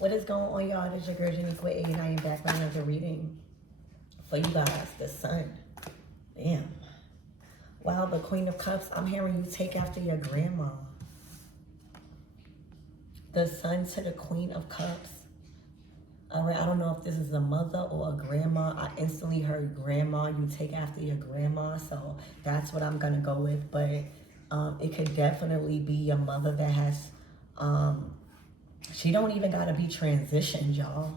What is going on, y'all? This is your girl, Janiqua A, and I am back with another reading for you guys. The Sun. Damn. Wow, the Queen of Cups. I'm hearing you take after your grandma. The Sun to the Queen of Cups. All right, I don't know if this is a mother or a grandma. I instantly heard grandma. You take after your grandma, so that's what I'm going to go with. But it could definitely be your mother that has... she don't even got to be transitioned, y'all.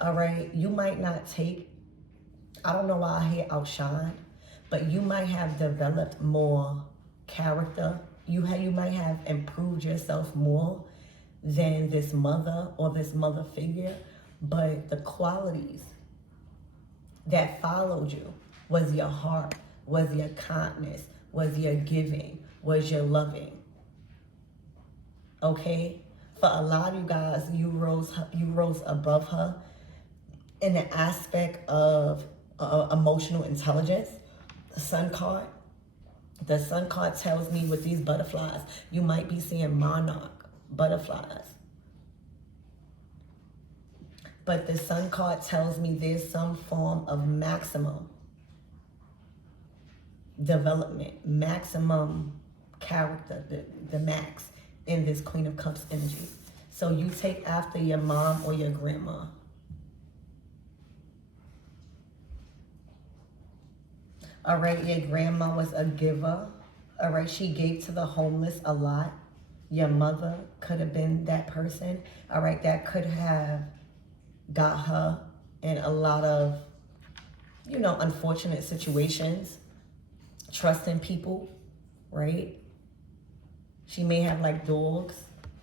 All right, you might not take... I don't know why I hear outshine, but you might have developed more character. You might have improved yourself more than this mother or this mother figure, but the qualities that followed you was your heart, was your kindness, was your giving, was your loving. Okay? For a lot of you guys, you rose above her in the aspect of emotional intelligence. The Sun card. The Sun card tells me with these butterflies, you might be seeing monarch butterflies. But the Sun card tells me there's some form of maximum development, maximum character, the max in this Queen of Cups energy. So you take after your mom or your grandma. All right, your grandma was a giver. All right, she gave to the homeless a lot. Your mother could have been that person. All right, that could have got her in a lot of, you know, unfortunate situations. Trusting people, right? She may have like dogs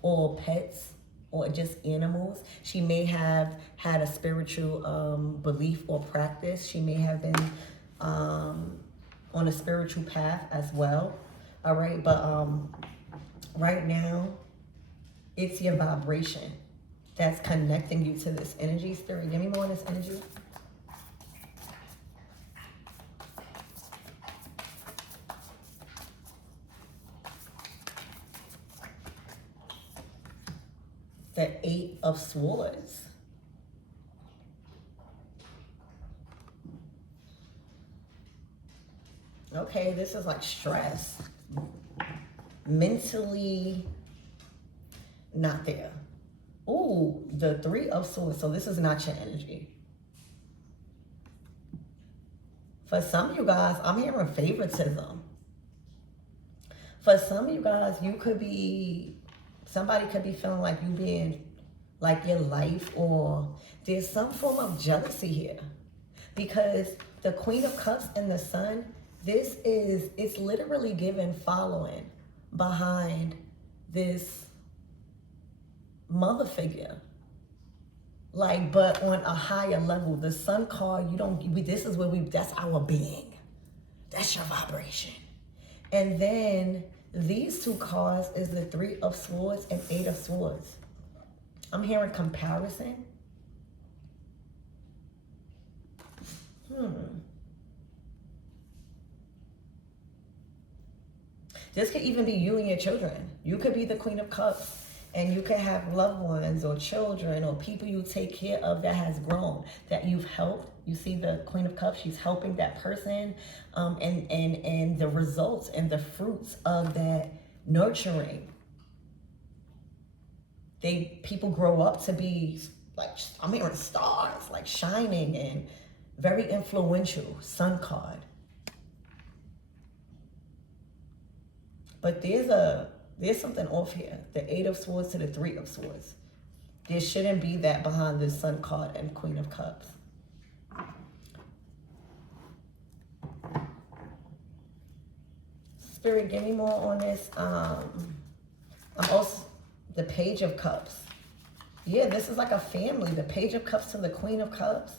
or pets or just animals. She may have had a spiritual belief or practice. She may have been on a spiritual path as well. All right, but right now, it's your vibration that's connecting you to this energy. Spirit, give me more on this energy. The Eight of Swords. Okay, this is like stress. Mentally not there. Ooh, the Three of Swords. So this is not your energy. For some of you guys, I'm hearing favoritism. For some of you guys, you could be... somebody could be feeling like you being like your life, or there's some form of jealousy here. Because the Queen of Cups and the Sun, it's literally giving following behind this mother figure. Like, but on a higher level, the Sun card, this is where that's our being. That's your vibration. And then these two cards is the Three of Swords and Eight of Swords. I'm hearing comparison. This could even be you and your children. You could be the Queen of Cups and you could have loved ones or children or people you take care of that has grown, that you've helped. You see the Queen of Cups, she's helping that person, and the results and the fruits of that nurturing. People grow up to be like, I'm hearing stars, like shining and very influential. Sun card. But there's something off here. The Eight of Swords to the Three of Swords. There shouldn't be that behind this Sun card and Queen of Cups. Spirit, give me more on this. I'm also the Page of Cups. Yeah, this is like a family. The Page of Cups to the Queen of Cups.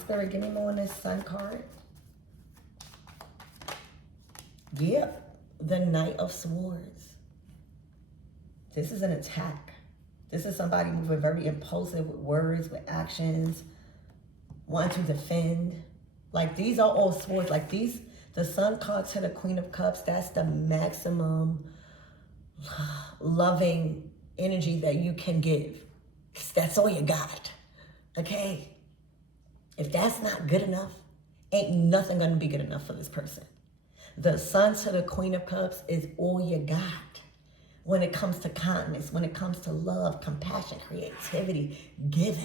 Spirit, give me more on this Sun card. Yeah, the Knight of Swords. This is an attack. This is somebody moving very impulsive with words, with actions, wanting to defend. Like, these are all swords. Like, these, the Sun card to the Queen of Cups, that's the maximum loving energy that you can give. That's all you got. Okay? If that's not good enough, ain't nothing gonna be good enough for this person. The Sun to the Queen of Cups is all you got when it comes to kindness, when it comes to love, compassion, creativity, giving.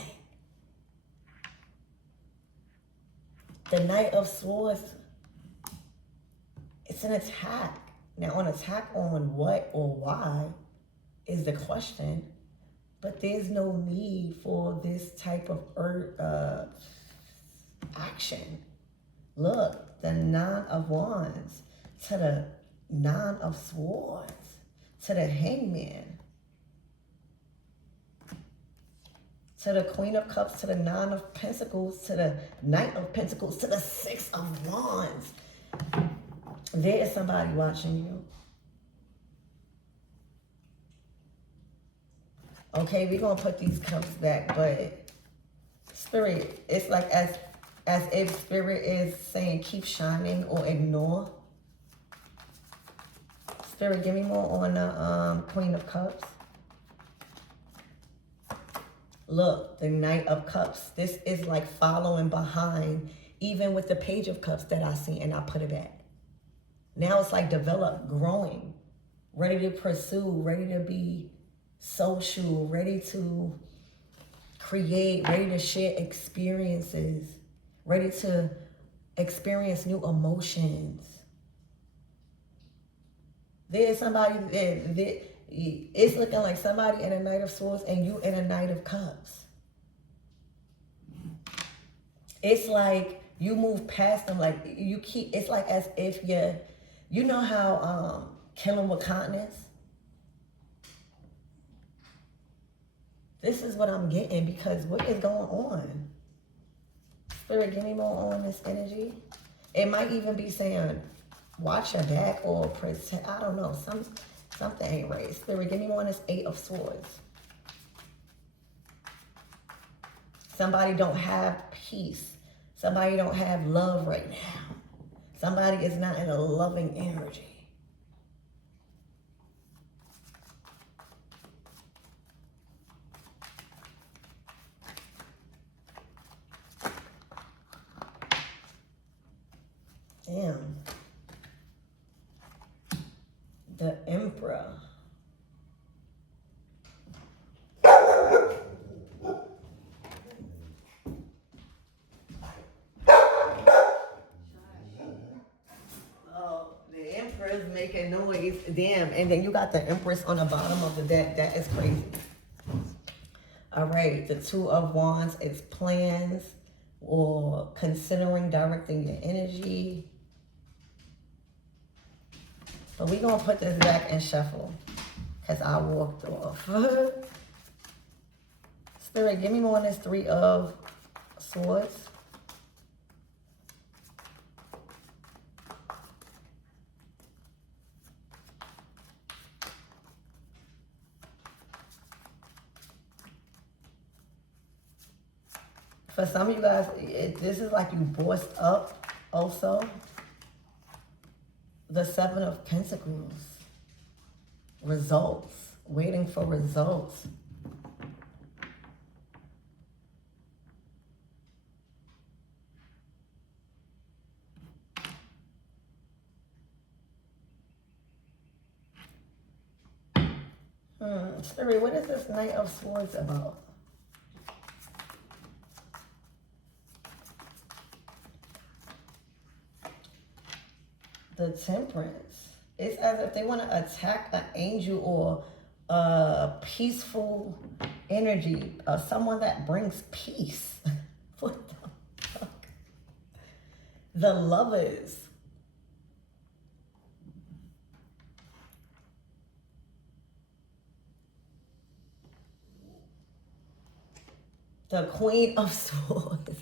The Knight of Swords, it's an attack. Now, an attack on what or why is the question, but there's no need for this type of action. Look, the Nine of Wands to the Nine of Swords to the Hangman to the Queen of Cups to the Nine of Pentacles to the Knight of Pentacles to the Six of Wands. There is somebody watching you. Okay, we're gonna put these cups back, but Spirit, it's like as if Spirit is saying keep shining or ignore. Spirit, give me more on the Queen of Cups. Look, the Knight of Cups. This is like following behind, even with the Page of Cups that I see, and I put it back. Now it's like develop, growing, ready to pursue, ready to be social, ready to create, ready to share experiences, ready to experience new emotions. There's somebody there, it's looking like somebody in a Knight of Swords and you in a Knight of Cups. It's like you move past them, like you keep, it's like as if you know how killing with kindness. This is what I'm getting, because what is going on? Spirit, give me more on this energy. It might even be saying, watch your back or protect, I don't know, something ain't right. Spirit, give me more on this Eight of Swords. Somebody don't have peace. Somebody don't have love right now. Somebody is not in a loving energy. Damn. The Emperor. Oh, the Emperor's making noise. Damn. And then you got the Empress on the bottom of the deck. That is crazy. All right. The Two of Wands is plans or considering directing your energy. But we're going to put this back and shuffle because I walked off. Spirit, give me more on this Three of Swords. For some of you guys, this is like you bossed up also. The Seven of Pentacles. Results. Waiting for results. Spirit, what is this Knight of Swords about? The Temperance. It's as if they want to attack an angel or a peaceful energy, someone that brings peace. What the fuck? The Lovers. The Queen of Swords.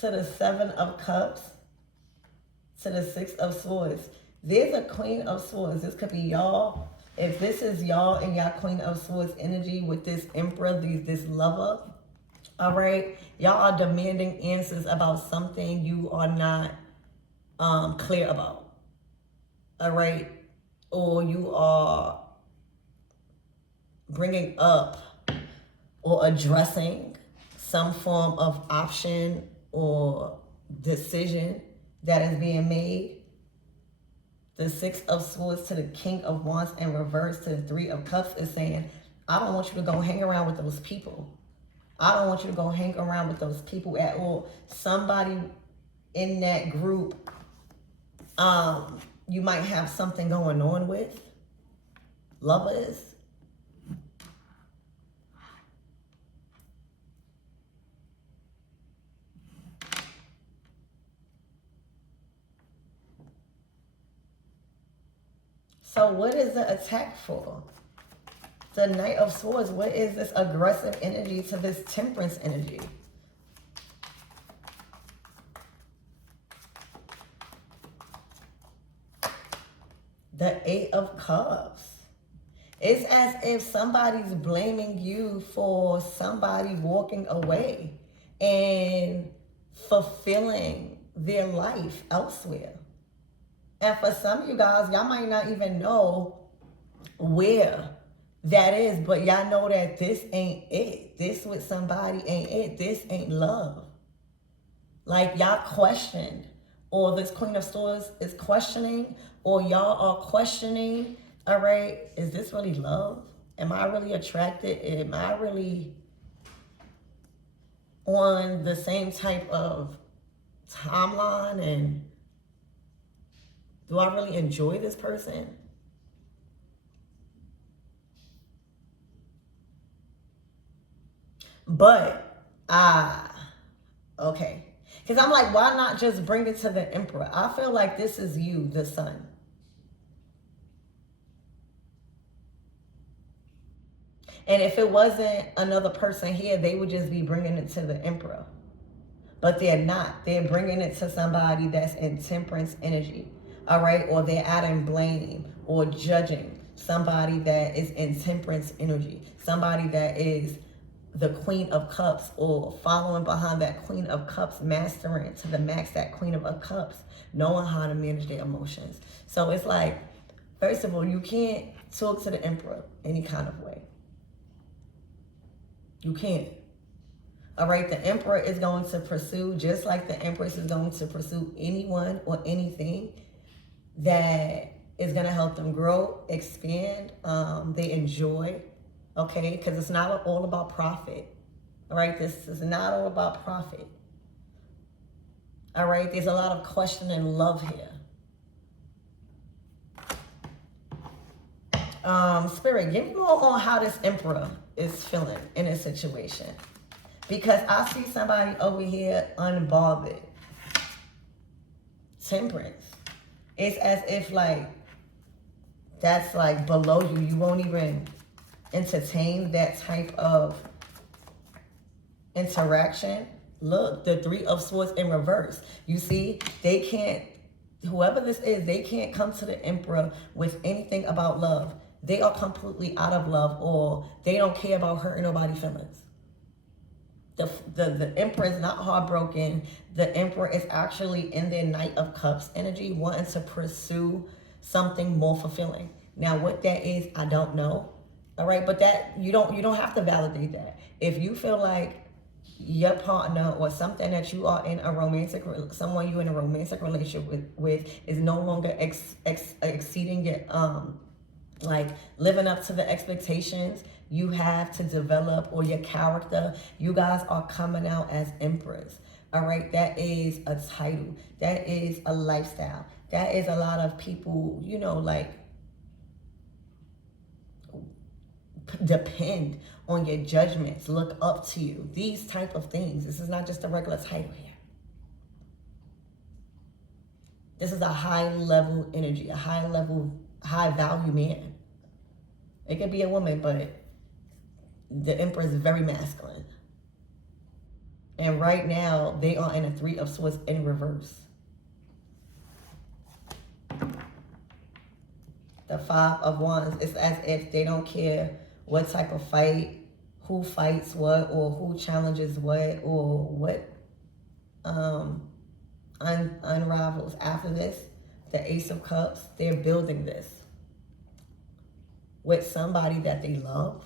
To the Seven of Cups, to the Six of Swords. There's a Queen of Swords. This could be y'all. If this is y'all and y'all Queen of Swords energy with this Emperor, this lover, all right? Y'all are demanding answers about something you are not clear about. all right, or you are bringing up or addressing some form of option or decision that is being made. The Six of Swords to the King of Wands in reverse to the Three of Cups is saying, I don't want you to go hang around with those people. I don't want you to go hang around with those people at all. Somebody in that group, you might have something going on with. Lovers. So what is the attack for? The Knight of Swords, what is this aggressive energy to this temperance energy? The Eight of Cups. It's as if somebody's blaming you for somebody walking away and fulfilling their life elsewhere. And for some of you guys, y'all might not even know where that is, but y'all know that this ain't it. This with somebody ain't it. This ain't love. Like y'all questioned, or this Queen of Swords is questioning, or y'all are questioning, all right, is this really love? Am I really attracted? Am I really on the same type of timeline? And do I really enjoy this person? But, okay. Because I'm like, why not just bring it to the Emperor? I feel like this is you, the Sun. And if it wasn't another person here, they would just be bringing it to the Emperor. But they're not. They're bringing it to somebody that's in temperance energy. All right? Or they're adding blame or judging somebody that is in temperance energy. Somebody that is the Queen of Cups, or following behind that Queen of Cups, mastering to the max that Queen of Cups, knowing how to manage their emotions. So it's like, first of all, you can't talk to the Emperor any kind of way. You can't. All right, the Emperor is going to pursue, just like the Empress is going to pursue anyone or anything that is going to help them grow, expand, they enjoy, okay? Because it's not all about profit, all right? This is not all about profit, all right? There's a lot of question and love here. Spirit, give me more on how this Emperor is feeling in this situation. Because I see somebody over here unbothered. Temperance. It's as if like, that's like below you. You won't even entertain that type of interaction. Look, the Three of Swords in reverse. You see, they can't, whoever this is, they can't come to the Emperor with anything about love. They are completely out of love, or they don't care about hurting nobody's feelings. The Emperor is not heartbroken. The Emperor is actually in their Knight of Cups energy, wanting to pursue something more fulfilling. Now, what that is, I don't know. All right, but that you don't have to validate that. If you feel like your partner or something that you are in a romantic, someone you're in a romantic relationship with is no longer exceeding your like living up to the expectations you have to develop, or your character, you guys are coming out as Empress. All right, that is a title, that is a lifestyle, that is a lot of people, you know, like depend on your judgments, look up to you, these type of things. This is not just a regular title here. This is a high level energy, a high level, high value man. It could be a woman, but the Emperor is very masculine. And right now, they are in a Three of Swords in reverse. The Five of Wands, it's as if they don't care what type of fight, who fights what, or who challenges what, or what unravels after this. the Ace of Cups, they're building this with somebody that they love,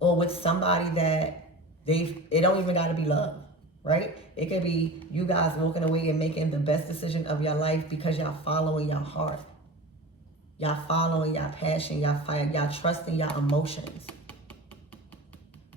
or with somebody that it don't even got to be love, right? It could be you guys walking away and making the best decision of your life because y'all following your heart. Y'all following your passion, y'all trusting your emotions.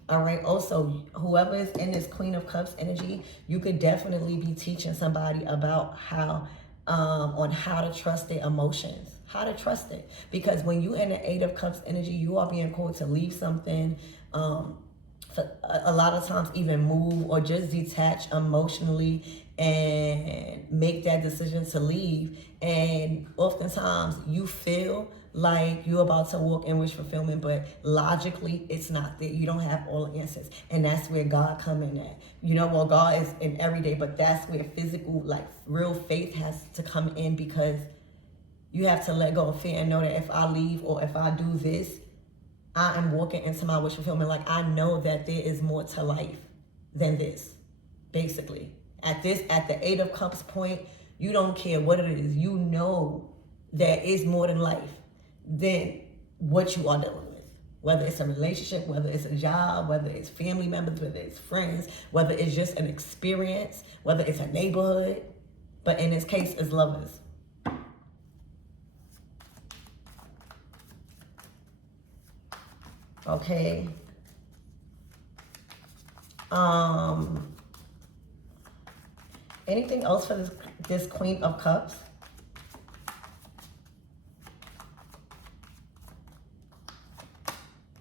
All right. Also, whoever is in this Queen of Cups energy, you could definitely be teaching somebody about how to trust their emotions, how to trust it. Because when you in the Eight of Cups energy, you are being called to leave something, for a lot of times even move or just detach emotionally and make that decision to leave. And oftentimes you feel like you're about to walk in wish fulfillment, but logically it's not there. You don't have all the answers. And that's where God come in at. You know, well, God is in every day, but that's where physical, like real faith has to come in, because you have to let go of fear and know that if I leave or if I do this, I am walking into my wish fulfillment. Like, I know that there is more to life than this, basically. At the Eight of Cups point, you don't care what it is. You know there is more than life than what you are dealing with. Whether it's a relationship, whether it's a job, whether it's family members, whether it's friends, whether it's just an experience, whether it's a neighborhood. But in this case, it's lovers. Okay. Anything else for this Queen of Cups?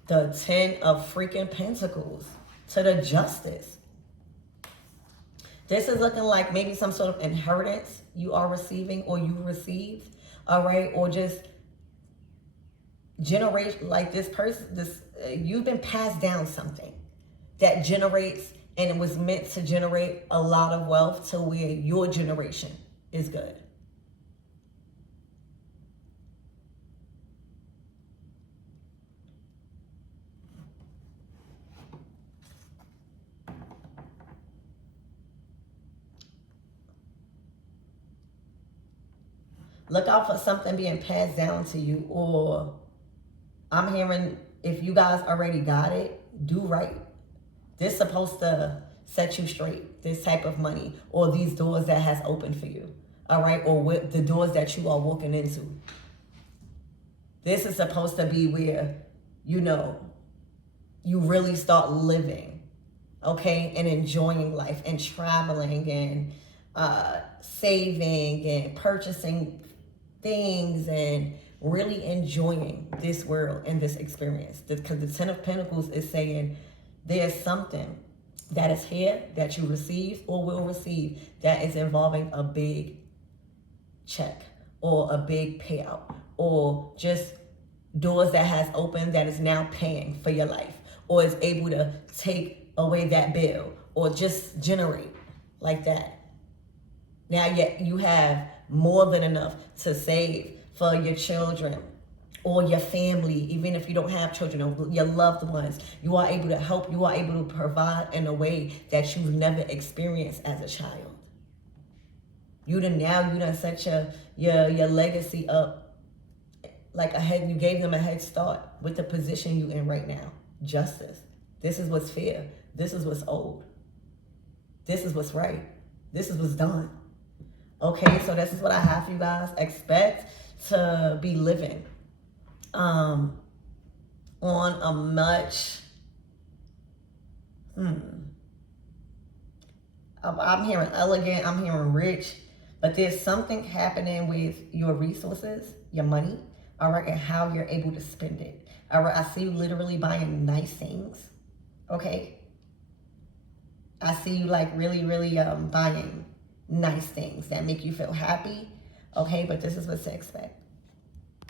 The Ten of freaking Pentacles to the Justice. This is looking like maybe some sort of inheritance you are receiving or you received, all right? Or just generate, like this person, you've been passed down something that generates, and it was meant to generate a lot of wealth to where your generation is good. Look out for something being passed down to you, or I'm hearing if you guys already got it, do right. This is supposed to set you straight, this type of money, or these doors that has opened for you, all right? Or with the doors that you are walking into. This is supposed to be where, you know, you really start living, okay? And enjoying life and traveling and saving and purchasing things and really enjoying this world and this experience. Because the Ten of Pentacles is saying there's something that is here that you receive or will receive that is involving a big check or a big payout, or just doors that has opened that is now paying for your life, or is able to take away that bill, or just generate like that. Now yet you have more than enough to save for your children or your family, even if you don't have children, or your loved ones. You are able to help, you are able to provide in a way that you've never experienced as a child. You done set your legacy up like ahead. You gave them a head start with the position you in right now. Justice. This is what's fair. This is what's old. This is what's right. This is what's done. Okay, so this is what I have for you guys. Expect to be living on a much I'm hearing elegant, I'm hearing rich, but there's something happening with your resources, your money, all right, and how you're able to spend it. All right, I see you literally buying nice things, okay? I see you like really buying nice things that make you feel happy, okay? But this is what to expect.